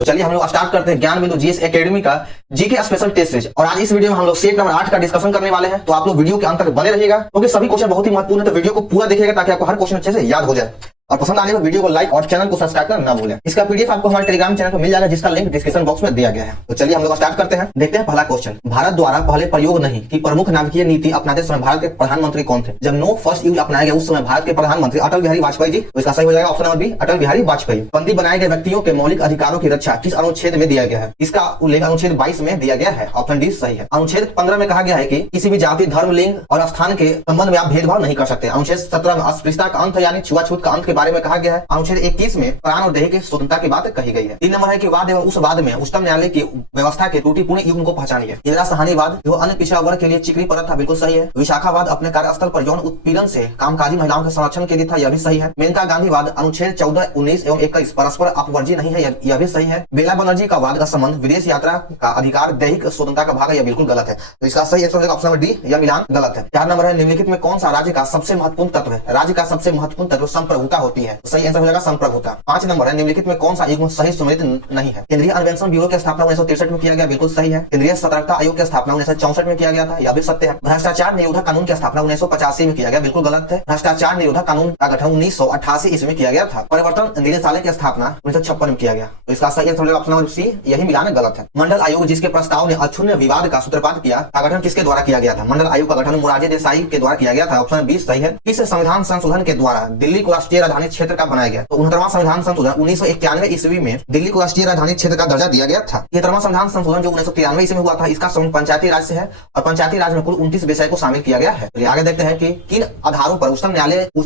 तो चलिए हम लोग स्टार्ट करते हैं ज्ञान बिंदु जीएस एकेडमी का जीके स्पेशल टेस्ट सीरीज। और आज इस वीडियो में हम लोग सेट नंबर 8 का डिस्कशन करने वाले हैं। तो आप लोग वीडियो के अंत तक बने रहिएगा क्योंकि सभी क्वेश्चन बहुत ही महत्वपूर्ण है। तो वीडियो को पूरा देखिएगा ताकि आपको हर क्वेश्चन अच्छे से याद हो जाए। और पसंद आने पर वीडियो को लाइक और चैनल को सब्सक्राइब करना ना भूलें। इसका पीडीएफ आपको हमारे टेलीग्राम चैनल पर मिल जाएगा जिसका लिंक डिस्क्रिप्शन बॉक्स में दिया गया है। तो चलिए हम लोग स्टार्ट करते हैं। देखते हैं पहला क्वेश्चन। भारत द्वारा पहले प्रयोग नहीं की प्रमुख नाभिकीय नीति अपनाते समय भारत के प्रधानमंत्री कौन थे? जब नो फर्स्ट यूज अपनाया गया उस समय भारत के प्रधानमंत्री अटल बिहारी वाजपेयी जी। तो इसका सही हो जाएगा option number B, Atal Bihari Vajpayee. बंदी बनाए गए व्यक्तियों के मौलिक अधिकारों की रक्षा किस अनुच्छेद में दिया गया है? इसका उल्लेख अनुच्छेद 22 में दिया गया है। ऑप्शन डी सही है। अनुच्छेद 15 में कहा गया है कि किसी भी जाति, धर्म, लिंग और स्थान के संबंध में आप भेदभाव नहीं कर सकते। अनुच्छेद 17 में अस्पृश्यता का अंत यानी छुआछूत का अंत के बारे में कहा गया है। अनुच्छेद 21 में प्राण और देह की स्वतंत्रता की बात कही गई है। 3 नंबर है कि वाद एवं उस वाद में उच्चतम न्यायालय की व्यवस्था के त्रुटिपूर्ण युग्म को पहचानिए। इंदिरा सहानीवाद जो अन्य पिछड़ा वर्ग के लिए चिकनी परत था, बिल्कुल सही है। विशाखावाद अपने कार्यस्थल पर यौन उत्पीड़न से कामकाजी महिलाओं के संरक्षण के लिए था, यह भी सही है। मेनका गांधीवाद अनुच्छेद 14, 19 एवं 21 परस्पर अपवर्जी नहीं है, यह भी सही है। बेला बनर्जी का वाद का संबंध विदेश यात्रा का अधिकार दैहिक स्वतंत्रता का भाग है, यह बिल्कुल गलत है। तो इसका सही ऑप्शन नंबर डी, यह मिलान गलत है। 4 नंबर है निम्नलिखित में कौन सा राज्य का सबसे महत्वपूर्ण तत्व है? राज्य का सबसे महत्वपूर्ण तत्व संप्रभुता होती है। तो सही आंसर हो जाएगा संप्रभुता। 5 नंबर है निम्नलिखित में कौन सा युग्म सही सुमेलित नहीं है? केंद्रीय अन्वेषण ब्यूरो की स्थापना 1963 में किया गया, बिल्कुल सही है। केंद्रीय सतर्कता आयोग की स्थापना 1964 में किया गया था, यह भी सत्य है। भ्रष्टाचार निरोधक कानून की स्थापना 1985 में किया गया, बिल्कुल गलत है। भ्रष्टाचार निरोधक कानून का गठन 1988 ईस्वी में किया गया था। परिवर्तन निदेशालय की स्थापना 1956 में किया गया। तो इसका सही आंसर ऑप्शन नंबर सी, यही मिलान गलत है। मंडल आयोग जिसके प्रस्ताव ने अक्षुण्य विवाद का सूत्रपात किया, का गठन किसके द्वारा किया गया था? मंडल आयोग का गठन मोरारजी देसाई के द्वारा किया गया था। ऑप्शन बी सही है। किस संविधान संशोधन के द्वारा दिल्ली को राष्ट्रीय राजधानी क्षेत्र का बनाया गया? तो 69वां संविधान संशोधन 1991 ईस्वी में दिल्ली को राष्ट्रीय राजधानी क्षेत्र का दर्जा दिया गया था। 73वां संविधान संशोधन जो 1993 ईस्वी में हुआ था, इसका संबंध पंचायती राज से है और पंचायती राज में कुल 29 विषय को शामिल किया गया है। तो आगे देखते हैं कि किन आधारों पर उच्चतम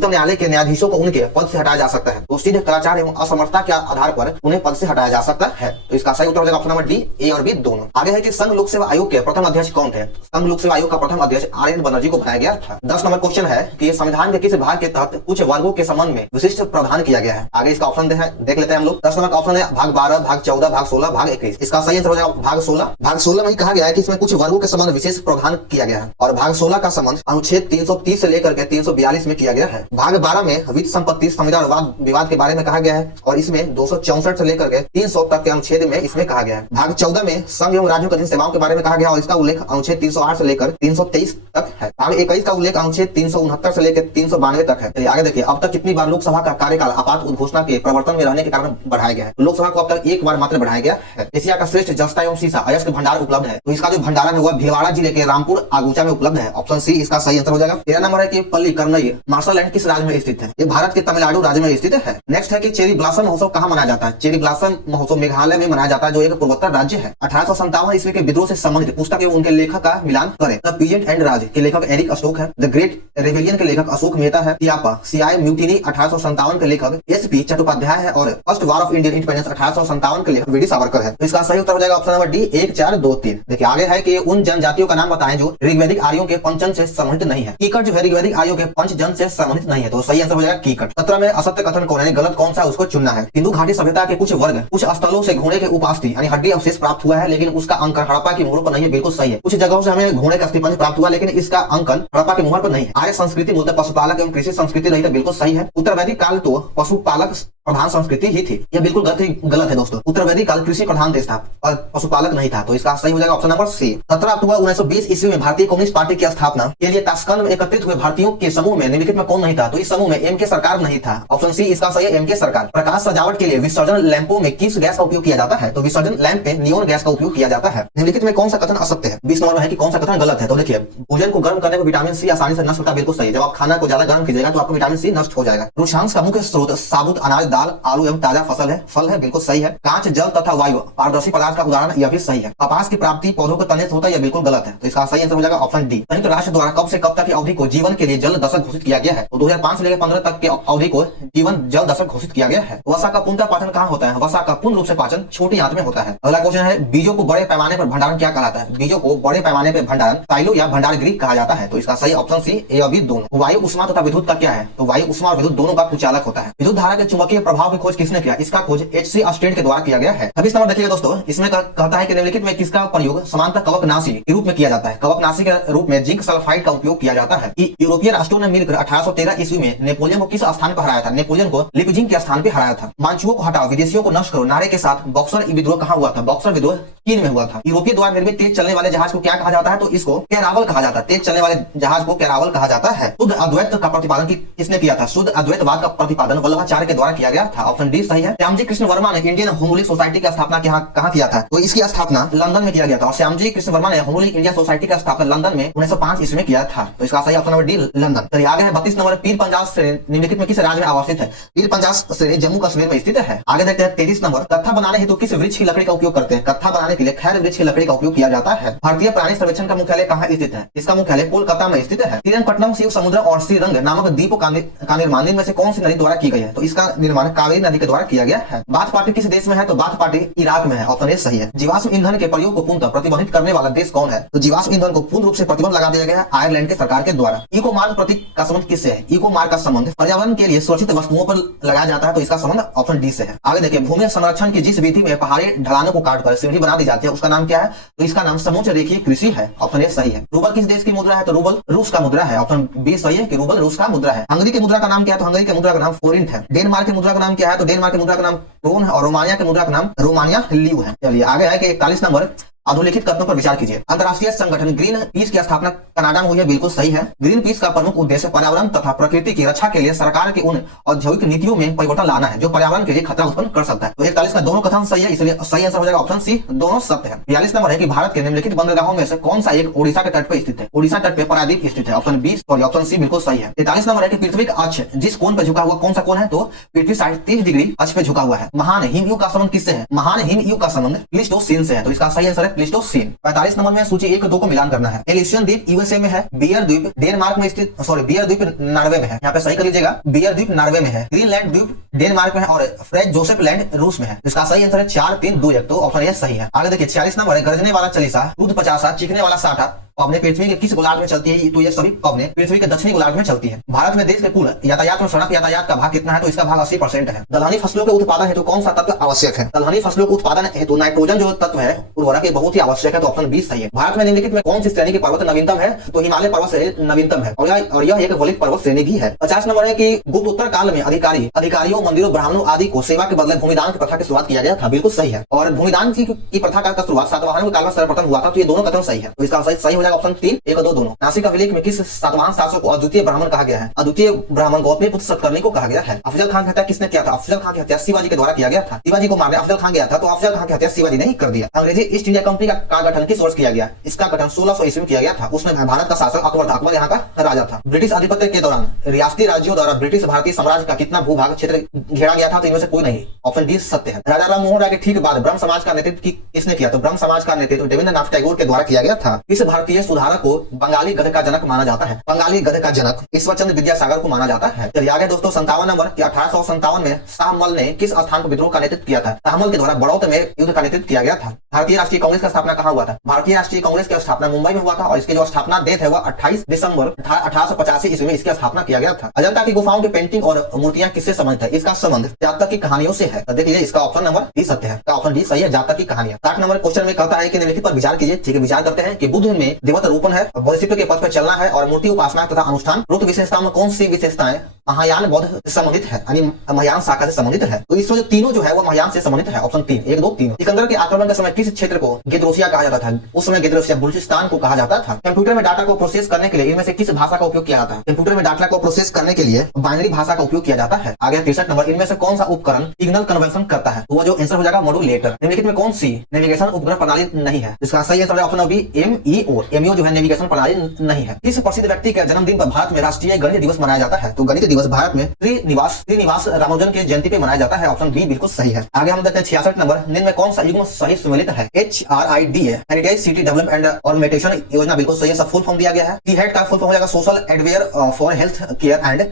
न्यायालय के न्यायाधीशों को उनके पद से हटाया जा सकता है? तो सीधे कदाचार एवं असमर्थता के आधार पर उन्हें पद से हटाया जा सकता है। तो इसका सही उत्तर हो जाएगा ऑप्शन नंबर डी, ए और बी दोनों। आगे है कि संघ लोक सेवा आयोग के प्रथम अध्यक्ष कौन थे? संघ लोक सेवा आयोग का प्रथम अध्यक्ष आर.एन. बनर्जी को बनाया गया था। 10 नंबर क्वेश्चन है कि संविधान के किस भाग के तहत कुछ वर्गों के संबंध में विशिष्ट प्रावधान किया गया है? आगे इसका ऑप्शन देख लेते हैं हम लोग। 10 नंबर का ऑप्शन है भाग 12, भाग 14, भाग 16, भाग 21। इसका सही आंसर हो जाएगा भाग 16। भाग 16 में कहा गया है कि इसमें कुछ वर्गों के संबंध विशेष प्रावधान किया गया है और भाग 16 का संबंध अनुच्छेद 330 से लेकर के 342 में किया गया है। भाग 12 में वित्त संपत्ति, संविदा और वाद विवाद के बारे में कहा गया है और इसमें 264 से लेकर के 300 तक के अनुच्छेद में इसमें कहा गया है। भाग 14 में संघ एवं राज्यों की सेवाओं के बारे में कहा गया और इसका उल्लेख अनुच्छेद 308 से लेकर 323 तक है। भाग 21 का उल्लेख अनुच्छेद 369 से लेकर 392 तक है। आगे देखिए अब तक कितनी बार लोकसभा का कार्यकाल आपात उद्घोषणा के प्रवर्तन में रहने के कारण बढ़ाया गया है? लोकसभा को अब तक एक बार मात्र बढ़ाया गया है। एशिया का श्रेष्ठ जस्ता एवं शीशा अयस्क भंडार उपलब्ध है, तो इसका जो भंडारण है वह भिलवाड़ा जिले के रामपुर आगूचा में उपलब्ध है। ऑप्शन सी इसका सही आंसर हो जाएगा। 13 नंबर है कि पल्लीकरनई मार्शललैंड किस राज्य में स्थित है? ये भारत के तमिलनाडु राज्य में स्थित है। नेक्स्ट है कि चेरी ब्लॉसम महोत्सव कहाँ मनाया जाता है? चेरी ब्लॉसम महोत्सव मेघालय में मनाया जाता है जो एक पूर्वोत्तर राज्य है। 1857 ईस्वी के विद्रोह से संबंधित पुस्तक एवं उनके लेखक का मिलान करें। द पीजेंट एंड राज के लेखक एरिक स्टोक है। द ग्रेट रेवेलियन के लेखक अशोक मेहता है। सियापा सीआई म्यूटिनी 1857 के लेखक एस.पी. चट्टोपाध्याय है और first war of Indian independence 1857 के लेखक वी.डी. सावरकर है। तो इसका सही उत्तर हो जाएगा ऑप्शन नंबर डी, 1, 4, 2, 3। देखिए आगे है कि उन जनजातियों का नाम बताएं जो ऋग्वैदिक आर्यों के पंचजन से संबंधित नहीं है। कीकट जो है ऋग्वैदिक आर्यों के पंचजन से संबंधित नहीं है, तो सही आंसर हो जाएगा कीकट। 17 में असत्य कथन कौन है? गलत कौन सा उसको चुनना है। सिंधु घाटी सभ्यता के कुछ वर्ग कुछ स्थलों से घोड़े के उपास्थि यानी हड्डी अवशेष प्राप्त हुआ है, लेकिन उसका अंकन हड़प्पा की मोहर पर नहीं है, बिल्कुल सही है। कुछ जगहों से हमें घोड़े का अस्थिपंज प्राप्त हुआ लेकिन इसका अंकन हड़प्पा की मोहर पर नहीं है। आर्य संस्कृति मूलतः पशुपालक एवं कृषि संस्कृति रही है, बिल्कुल सही है। उत्तर वैदिक काल तो पशुपालक प्रधान संस्कृति ही थी, यह बिल्कुल गलत है दोस्तों। उत्तर वैदिक काल कृषि प्रधान देश था और पशुपालक नहीं था, तो इसका सही हो जाएगा ऑप्शन नंबर सी। 17 अक्टूबर 1920 ईस्वी में भारतीय कम्युनिस्ट पार्टी की स्थापना के लिए ताशकंद में एकत्रित हुए भारतीयों के समूह में निम्नलिखित में कौन नहीं था? तो इस समूह में एम.के. सरकार नहीं था। ऑप्शन सी इसका सही है, एम.के. सरकार। प्रकाश सजावट के लिए विसर्जन लैंपों में किस गैस का उपयोग किया जाता है? तो विसर्जन लैंप में नियोन गैस का उपयोग किया जाता है। निम्नलिखित में कौन सा कथन असत्य है? 20 नंबर में है कि कौन सा कथन गलत है। तो देखिए भोजन को गर्म करने पर विटामिन सी आसानी से नष्ट होता है, बिल्कुल सही। जब आप खाना को ज्यादा गर्म कीजिएगा तो आपको विटामिन सी नष्ट हो जाएगा। रुक्षांश का मुख्य स्रोत साबुत अनाज, दाल, आलू एवं ताजा फल है, बिल्कुल सही है। कांच, जल तथा वायु पारदर्शी पदार्थ का उदाहरण, यह भी सही है। कपास की प्राप्ति पौधों के तने से होता है, यह बिल्कुल गलत है। तो इसका सही आंसर हो जाएगा ऑप्शन डी। संयुक्त राष्ट्र द्वारा कब से कब तक की अवधि को जीवन के लिए जल दशक घोषित किया गया है? तो 2005 से लेकर 15 तक की अवधि को जीवन जल दशक घोषित किया गया है। वसा का पूर्णतः पाचन कहाँ होता है? वसा का पूर्ण रूप से पाचन छोटी आंत में होता है। अगला क्वेश्चन है बीजों को बड़े पैमाने पर भंडारण क्या कहलाता है? बीजों को बड़े पैमाने पर भंडारण साइलो या भंडार गृह कहा जाता है। तो इसका सही ऑप्शन सी, ए और बी दोनों। वायु उष्मा तथा विद्युत का क्या है? तो वायु उष्मा और विद्युत दोनों का कुचालक होता है। विद्युत धारा के चुंबकीय प्रभाव की खोज किसने किया? इसका खोज H.C. ऑस्टेड के द्वारा किया गया है। 26 नंबर देखिएगा दोस्तों, इसमें कहता है कि निम्नलिखित में किसका प्रयोग समानतः कवकनाशी के रूप में किया जाता है? कवकनाशी के रूप में जिंक सल्फाइड का उपयोग किया जाता है। यूरोपीय राष्ट्रों ने मिलकर 1813 ईस्वी में नेपोलियन को किस स्थान पर हराया था? नेपोलियन को लिपजिंग के स्थान पर हराया था। मांचुओं को हटाओ, विदेशियों को नष्ट करो नारे के साथ बॉक्सर विद्रोह कहाँ हुआ था? बॉक्सर विद्रोह चीन में हुआ था। यूरोपीय द्वारा निर्मित तेज चलने वाले जहाज को क्या कहा जाता है? तो इसको कैरावल कहा जाता है। तेज चलने वाले जहाज को कैरावल कहा जाता है। शुद्ध अद्वैत का प्रतिपादन किसने किया था? शुद्ध अद्वैतवाद का प्रतिपादन वल्लभाचार्य के द्वारा किया गया था। ऑप्शन डी सही है। श्यामजी कृष्ण वर्मा ने इंडियन होमोलिक सोसाइटी की स्थापना कहाँ किया था? तो इसकी स्थापना लंदन में किया गया था। और श्यामजी कृष्ण वर्मा ने होमोलिक इंडिया सोसाइटी की स्थापना लंदन में 1905 ईस्वी में किया था। तो इसका सही ऑप्शन नंबर डी लंदन। तो आगे है 32 नंबर, पीर पंजाब श्रेणी निम्नलिखित में किस राज्य में अवस्थित है? पीर पंजाब श्रेणी जम्मू कश्मीर में स्थित है। आगे देखते हैं 33 नंबर, कत्था बनाने हेतु किस वृक्ष की लकड़ी का उपयोग करते हैं? कत्था बनाने के लिए खैर वृक्ष की लकड़ी का उपयोग किया जाता है। भारतीय प्राणी सर्वेक्षण का मुख्यालय कहाँ स्थित है? इसका मुख्यालय कोलकाता में स्थित है। श्रीरंगपट्टनम, शिव समुद्र और श्रीरंग नामक द्वीपों का निर्माण इनमें से कौन सी नदी द्वारा की गई है? तो इसका निर्माण कावेरी नदी के द्वारा किया गया है। बाथ पार्टी किस देश में है? तो बाथ पार्टी इराक में है। ऑप्शन ए सही है। जीवाश्म ईंधन के प्रयोग को पूर्णतः प्रतिबंधित करने वाला देश कौन है? तो जीवाश्म ईंधन को पूर्ण रूप से प्रतिबंध लगा दिया गया है आयरलैंड के सरकार के द्वारा। इको मार्ग प्रतीक का संबंध किससे है? इको मार्ग का संबंध पर्यावरण के लिए सुरक्षित वस्तुओं पर लगाया जाता है। तो इसका संबंध ऑप्शन डी से है। आगे देखिए, भूमि संरक्षण की जिस विधि में पहाड़ी ढलानों को काटकर सीढ़ी बना दी जाती है उसका नाम क्या है? तो इसका नाम समोच्च रेखीय कृषि है। ऑप्शन ए सही है। रूबल किस देश की मुद्रा है? तो रूबल रूस का मुद्रा है। ऑप्शन बी सही है कि रूबल रूस का मुद्रा है। हंगरी की मुद्रा का नाम क्या है? तो हंगरी की मुद्रा का नाम फोरिंट है। डेनमार्क की मुद्रा का नाम क्या है? तो डेनमार्क की मुद्रा का नाम क्रोन है। और रोमानिया की मुद्रा का नाम रोमानिया ल्यू है। चलिए आगे है कि 41 नंबर, अधोलिखित कथनों पर विचार कीजिए। अंतर्राष्ट्रीय संगठन ग्रीन पीस की स्थापना कनाडा में हुई है। बिल्कुल सही है। ग्रीन पीस का प्रमुख उद्देश्य पर्यावरण तथा प्रकृति की रक्षा के लिए सरकार की उन औद्योगिक नीतियों में परिवर्तन लाना है जो पर्यावरण के लिए खतरा उत्पन्न कर सकता है। तो 41 का दोनों कथन सही है, इसलिए सही आंसर हो जाएगा ऑप्शन सी, दोनों सत्य है। 42 नंबर है कि भारत के निम्नलिखित बंदरगाहों में से कौन सा एक ओडिशा के तट पर स्थित है? ओडिशा तट पर पारादीप स्थित है। ऑप्शन बी और ऑप्शन सी बिल्कुल सही है। 43 नंबर है कि पृथ्वी का अक्ष जिस कोण पर झुका हुआ कौन सा कोण है? तो पृथ्वी 30 डिग्री अक्ष पे झुका हुआ है। महान हिमयुग का संबंध किससे है? महान हिमयुग का संबंध प्लीस्टोसीन से है। तो इसका सही आंसर है प्लीस्टोसीन। 45 नंबर में सूची 1 और 2 को मिलान करना है। एलिसियन द्वीप यूएसए में है। बियर द्वीप डेनमार्क में स्थित, बियर द्वीप नॉर्वे में है। यहाँ पे सही कर लीजिएगा, बियर द्वीप नॉर्वे में है। ग्रीनलैंड द्वीप डेनमार्क में है और फ्रेंच जोसेफ लैंड रूस में है। इसका सही आंसर है 4, 3, 2, 1। तो ऑप्शन ए सही है। आगे देखिए 46 नंबर है, गरजने वाला चालीसा, दूध 50, चीखने वाला 60 पवने पृथ्वी के किस गोलार्ध में चलती है? तो ये सभी पवने पृथ्वी के दक्षिणी गोलार्ध में चलती है। भारत में देश के कुल यातायात में सड़क यातायात का भाग कितना है? तो इसका भाग 80% है। दलहनी फसलों के उत्पादन हेतु कौन सा तत्व आवश्यक है? दलहनी फसलों के उत्पादन हेतु नाइट्रोजन जो तत्व है उर्वरक ये बहुत ही आवश्यक है। तो ऑप्शन बी सही है। भारत में निम्नलिखित में कौन सी श्रेणी की पर्वत नवीनतम है? तो हिमालय पर्वत श्रेणी नवीनतम है और यह एक वलित पर्वत श्रेणी भी है। 50 नंबर है कि गुप्तोत्तर काल में अधिकारियों, मंदिरों, ब्राह्मणों आदि को सेवा के बदले भूमिदान की प्रथा की शुरुआत किया गया था। बिल्कुल सही है। और भूमिदान की प्रथा का शुरुआत सातवाहनों के काल में सर्वप्रथम हुआ था। तो ये दोनों कथन सही है। तो इसका सही हो जाएगा ऑप्शन 3, 1 और 2 दोनों। नासिक अभिलेख में किस सातवाहन शासक को अद्वितीय ब्राह्मण कहा गया है? अद्वितीय ब्राह्मण गौतमीपुत्र सतकर्णी को कहा गया है। अफजल खान की हत्या किसने किया था? अफजल खान की हत्या शिवाजी के द्वारा किया गया था। शिवाजी को मारने अफजल खान गया था, तो अफजल खान की हत्या शिवाजी ने ही कर दिया। अंग्रेजी ईस्ट इंडिया कंपनी का गठन किस वर्ष किया गया? इसका गठन 1600 ईस्वी में किया गया था। उसमें भारत का शासक अकबर था। अकबर यहाँ का राजा था। ब्रिटिश आधिपत्य के दौरान रियासती राज्यों द्वारा ब्रिटिश भारतीय साम्राज्य का कितना भूभाग क्षेत्र घेरा गया था? तो इनमें से कोई नहीं। ऑप्शन डी सत्य है। राजा राम मोहन राय के ठीक बाद ब्रह्म समाज का नेतृत्व किसने किया? तो ब्रह्म समाज का नेतृत्व देवेंद्रनाथ टैगोर के द्वारा किया गया था। इस भारतीय सुधारक को बंगाली गद्य का जनक माना जाता है। बंगाली गद्य का जनक ईश्वरचंद्र विद्यासागर को माना जाता है। चलिए आगे दोस्तों 57 नंबर कि 1857 में शाहमल ने किस स्थान पर विद्रोह का नेतृत्व किया था? शाहमल के द्वारा बड़ौत में युद्ध का नेतृत्व किया गया था। भारतीय राष्ट्रीय कांग्रेस का स्थापना कहाँ हुआ था? भारतीय राष्ट्रीय कांग्रेस की स्थापना मुंबई में हुआ था और इसकी जो स्थापना डेट है वह 28 दिसंबर 1885 ईस्वी में इसकी स्थापना किया गया था। अजंता की गुफाओं की पेंटिंग और मूर्तियां किससे संबंधित है? इसका संबंध जातक की कहानियों से है। तो देखिए इसका ऑप्शन नंबर डी सत्य है। ऑप्शन डी सही है, जातक की कहानियां। 60 नंबर क्वेश्चन में कहता है कि निम्नलिखित पर विचार कीजिए। ठीक है, विचार करते हैं कि बुद्ध में देवता रूपन है, बोधिसत्व के पथ पर चलना है और मूर्ति उपासना तथा अनुष्ठान रुद्र विशेषता में कौन सी विशेषताएं महायान बौद्ध से संबंधित है, यानी महायान शाखा से संबंधित है? तो इसमें जो तीनों जो है वो महायान से संबंधित है। ऑप्शन 3, 1, 2, 3। सिकंदर के आक्रमण के समय किस क्षेत्र को गेद्रोसिया कहा जाता था? उस समय गेद्रोसिया बलूचिस्तान को कहा जाता था। कंप्यूटर में डाटा को प्रोसेस करने के लिए इनमें से किस भाषा का उपयोग किया जाता है? कंप्यूटर में डाटा को प्रोसेस करने के लिए बाइनरी भाषा का उपयोग किया जाता है। आगे 63 नंबर, इनमें से कौन सा उपकरण सिग्नल कन्वर्सन करता है? तो वो जो आंसर हो जाएगा मॉड्यूलेटर। निम्नलिखित में कौन सी नेविगेशन उपग्रह प्रणाली नहीं है? इसका सही answer option B MEO. MEO जो है नेविगेशन प्रणाली नहीं है। किस प्रसिद्ध व्यक्ति के जन्मदिन पर भारत में राष्ट्रीय गणित दिवस मनाया जाता है? तो गणित दिवस भारत में श्रीनिवास रामानुजन के जयंती पे मनाया जाता है। ऑप्शन बी बिल्कुल सही है। आगे हम देखते हैं 66 नंबर, निम्न में कौन सा युग्म सही सम्मिलित है? HRID है, heritage city development and organisation योजना बिल्कुल सही है। सब फुल फॉर्म दिया गया है। सीहेड का फुल फॉर्म हो जाएगा social adware for health care and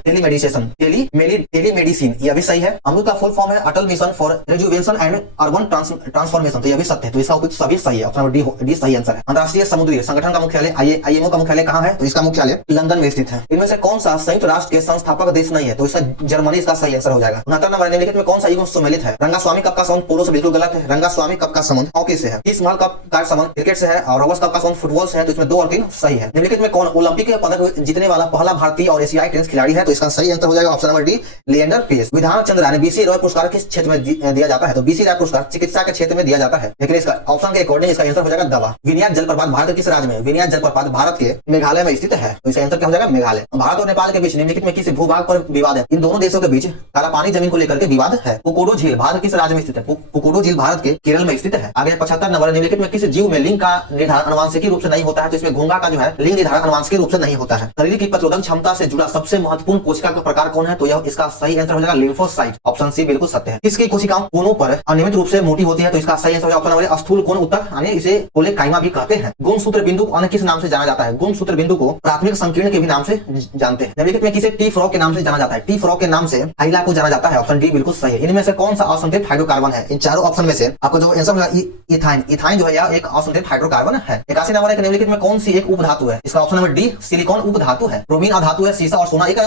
telemedicine, यह भी सही है। अमृत का फुल फॉर्म है Atal mission for rejuvenation and urban transformation, तो यह भी सत्य है। तो इसका उपयुक्त सभी सही है। ऑप्शन डी सही आंसर है। अंतरराष्ट्रीय समुद्री संगठन का मुख्यालय IMO का मुख्यालय कहाँ है? तो इसका मुख्यालय लंदन में स्थित है। इनमें से कौन सा संयुक्त राष्ट्र के संस्थापक का देश नहीं है, तो इसका जर्मनी इसका सही आंसर हो जाएगा। 69 नंबर, निम्नलिखित में कौन सा युग सुमेलित है? रंगास्वामी कप का संबंध पोलो से बिल्कुल गलत है। रंगास्वामी कप का संबंध हॉकी से है। किस महल कप का संबंध क्रिकेट से है और रोबर्ट्स कप का संबंध फुटबॉल से है। तो इसमें 2 और 3 सही है। निम्नलिखित में कौन ओलंपिक पदक जीतने वाला पहला भारतीय और एशियाई टेनिस खिलाड़ी है? तो इसका सही आंसर हो जाएगा option number D, Leander Paes. Bidhan Chandra राय बीसी रॉय पुरस्कार किस क्षेत्र में दिया जाता है? तो बीसी रॉय पुरस्कार चिकित्सा के क्षेत्र में दिया जाता है, लेकिन इसका ऑप्शन के अकॉर्डिंग इसका आंसर हो जाएगा दवा। विनियाद जलप्रपात भारत के किस राज्य में? विनियाद जलप्रपात भारत के मेघालय में स्थित है, तो इसका आंसर क्या हो जाएगा? मेघालय। भारत और नेपाल के बीच निम्नलिखित में किस भूभाग पर विवाद है? इन दोनों देशों के बीच काला पानी जमीन को लेकर के विवाद है। पुकोडो झील भारत किस राज्य में स्थित है? पुकोडो झील भारत के केरल में स्थित है। आगे 75 नंबर, निम्नलिखित में किस जीव में लिंग का निर्धारण अनुवांशिकी रूप से नहीं होता है? तो इसमें घोंघा का जो है लिंग निर्धारण अनुवांशिकी रूप से नहीं होता है। शरीर की प्रतिरोधक क्षमता से जुड़ा सबसे महत्वपूर्ण कोशिका का प्रकार कौन है? तो यह इसका सही आंसर हो जाएगा लिम्फोसाइट, ऑप्शन सी बिल्कुल सत्य है। किसकी कोशिकाओं कोनों पर अनियमित रूप से मोटी होती है? तो इसका सही आंसर हो जाएगा ऑप्शन नंबर स्थूल कोण ऊतक, यानी इसे कोलेकाइमा भी कहते हैं। गुणसूत्र बिंदु अन्य किस नाम से जाना जाता है? गुणसूत्र बिंदु को प्राथमिक संकीर्ण के भी नाम से जानते हैं। निम्नलिखित में किसे टी फ्रॉग के नाम से जाना जाता है? टी फ्रॉग के नाम से हाइला को जाना जाता है, ऑप्शन डी बिल्कुल सही है। इनमें से कौन सा असंतृप्त हाइड्रोकार्बन है? इन चारों ऑप्शन में से आपको जो आंसर मिला इथाइन, इथाइन जो है यह एक असंतृप्त हाइड्रोकार्बन है। 81 नंबर है, निम्नलिखित में कौन सी एक उपधातु है? इसका ऑप्शन नंबर डी सिलिकॉन उपधातु है। ब्रोमीन अधातु है, सीसा और सोना एक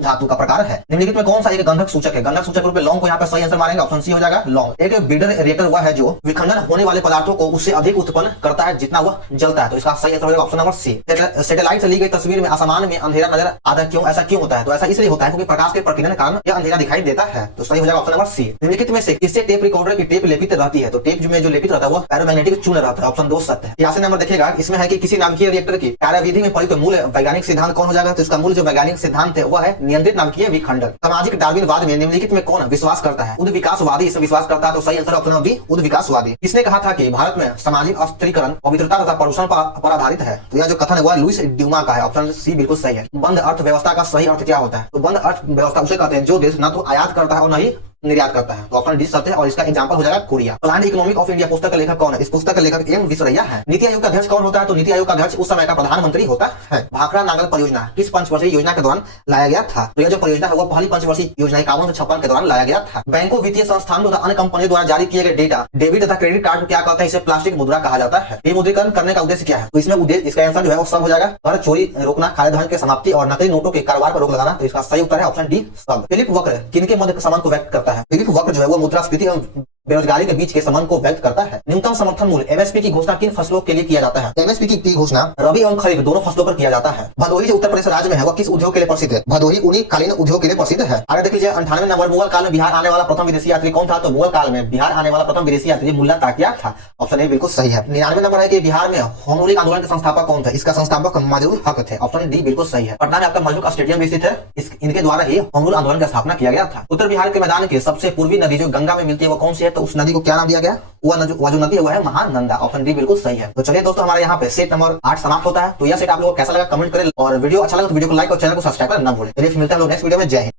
धातु का प्रकार है। निम्नलिखित में कौन सा एक गंधक सूचक है? गंधक सूचक रूप में लौंग को यहाँ पर सही आंसर मारेंगे, ऑप्शन सी हो जाएगा लौंग। एक ब्रीडर रिएक्टर वह है जो विखंडन होने वाले पदार्थों को उससे अधिक उत्पन्न करता है जितना वह जलता है, तो इसका सही आंसर हो जाएगा ऑप्शन नंबर सी। सैटेलाइट से ली गई तस्वीर में आसमान में अंधेरा नजर आता है, क्यों? ऐसा क्यों होता है? तो ऐसा इसलिए होता है क्योंकि प्रकाश के प्रकीर्णन के कारण यह अंधेरा दिखाई देता है, तो सही हो जाएगा ऑप्शन नंबर सी। निम्नलिखित में से किससे टेप रिकॉर्डर की टेप लेपित रहती है? तो टेप में जो लेपित रहता है वह पैरामैग्नेटिक चूर्ण रहता है, ऑप्शन 2 सत्य है। 83 नंबर देखिएगा, इसमें है कि किसी नाभिकीय रिएक्टर की कार्यविधि में प्रयुक्त मूल वैज्ञानिक सिद्धांत कौन हो जाएगा? तो इसका मूल जो वैज्ञानिक सिद्धांत है वह है नियंत्रित नाभिकीय विखंडन। सामाजिक डार्विनवाद में निम्नलिखित में कौन विश्वास करता है? उद्विकासवादी इसमें विश्वास करता है, तो सही आंसर ऑप्शन नंबर बी उद्विकासवादी। किसने कहा था कि भारत में सामाजिक अस्थिरीकरण पवित्रता तथा प्रदूषण पर आधारित है? तो यह जो कथन है वह लुइस ड्यूमा का है, ऑप्शन सी बिल्कुल सही है। बंद अर्थव्यवस्था का सही अर्थ क्या होता है? तो बंद अर्थव्यवस्था उसे कहते हैं जो देश न तो आयात करता है और न ही निर्यात करता है, तो ऑप्शन डी सत्य है और इसका एग्जांपल हो जाएगा Korea. Planned economic of India पुस्तक का लेखक कौन है? इस पुस्तक का लेखक एम विश्वरैया है। नीति आयोग का अध्यक्ष कौन होता है? तो नीति आयोग का अध्यक्ष उस समय का प्रधानमंत्री होता है। भाखड़ा नागल परियोजना किस पंचवर्षीय योजना के दौरान लाया गया था? तो यह जो परियोजना है वो पहली पंचवर्षीय योजना 51 से 56 के दौरान लाया गया था। बैंकों, वित्तीय संस्थानों तथा अन्य कंपनियों द्वारा जारी किए गए डेटा डेबिट तथा क्रेडिट कार्ड को क्या कहते हैं? इसे प्लास्टिक मुद्रा कहा जाता है। विमुद्रीकरण करने का उद्देश्य क्या है? तो इसमें उद्देश्य इसका आंसर जो है वो सब हो जाएगा कर चोरी रोकना, काले धन की समाप्ति और नकली नोटों के कारोबार पर रोक लगाना, तो इसका सही उत्तर है ऑप्शन डी सब। फिलिप वक्र किनके मध्य संबंध को व्यक्त करता है? फिलिप वक्र जो है वो मुद्रास्फीति एवं बेरोजगारी के बीच के संबंध को व्यक्त करता है। न्यूनतम समर्थन मूल्य एमएसपी की घोषणा किन फसलों के लिए किया जाता है? एमएसपी की घोषणा रबी एवं खरीफ दोनों फसलों पर किया जाता है। भदोही जो उत्तर प्रदेश राज्य में है वह किस उद्योग के लिए प्रसिद्ध है? भदोही ऊनी कालीन उद्योग के लिए प्रसिद्ध है। आगे देख लीजिए 98 नंबर, मुगल काल में बिहार आने वाला प्रथम विदेशी यात्री कौन था? तो मुगल काल में बिहार आने वाला प्रथम विदेशी यात्री मुल्ला ताकिया था, ऑप्शन ए बिल्कुल सही है। 99 नंबर है कि बिहार में होम रूल आंदोलन के संस्थापक कौन था? इसका संस्थापक मजरूल हक थे, ऑप्शन डी बिल्कुल सही है। पटना में आपका मजरूल स्टेडियम स्थित है, इनके द्वारा ही होम रूल आंदोलन की स्थापना किया गया था। उत्तर बिहार के मैदान के सबसे पूर्वी नदी जो गंगा में मिलती है वो कौन सी है? तो उस नदी को क्या नाम दिया गया? वह जो नदी है वह है महानंदा, ऑप्शन डी बिल्कुल सही है। तो चलिए दोस्तों, हमारे यहाँ पे सेट नंबर 8 समाप्त होता है। तो यह सेट आप लोगों को कैसा लगा कमेंट करें और वीडियो अच्छा लगा तो वीडियो को लाइक और चैनल को सब्सक्राइब करना न भूलें। चलिए मिलते हैं लोग नेक्स्ट वीडियो में। जय हिंद।